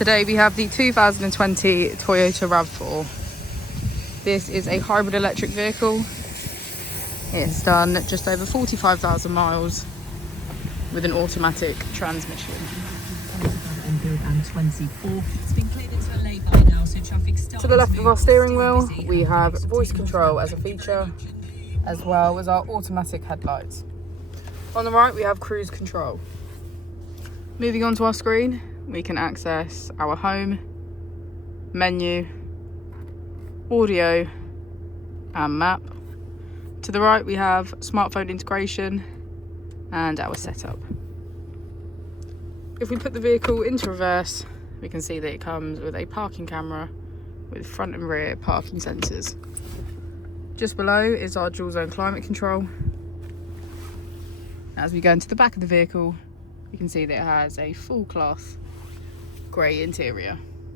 Today we have the 2020 Toyota RAV4. This is a hybrid electric vehicle. It's done just over 45,000 miles with an automatic transmission. To the left of our steering wheel, we have voice control as a feature, as well as our automatic headlights. On the right, we have cruise control. Moving on to our screen, we can access our home, menu, audio, and map. To the right, we have smartphone integration and our setup. If we put the vehicle into reverse, we can see that it comes with a parking camera with front and rear parking sensors. Just below is our dual zone climate control. As we go into the back of the vehicle, you can see that it has a full cloth grey interior.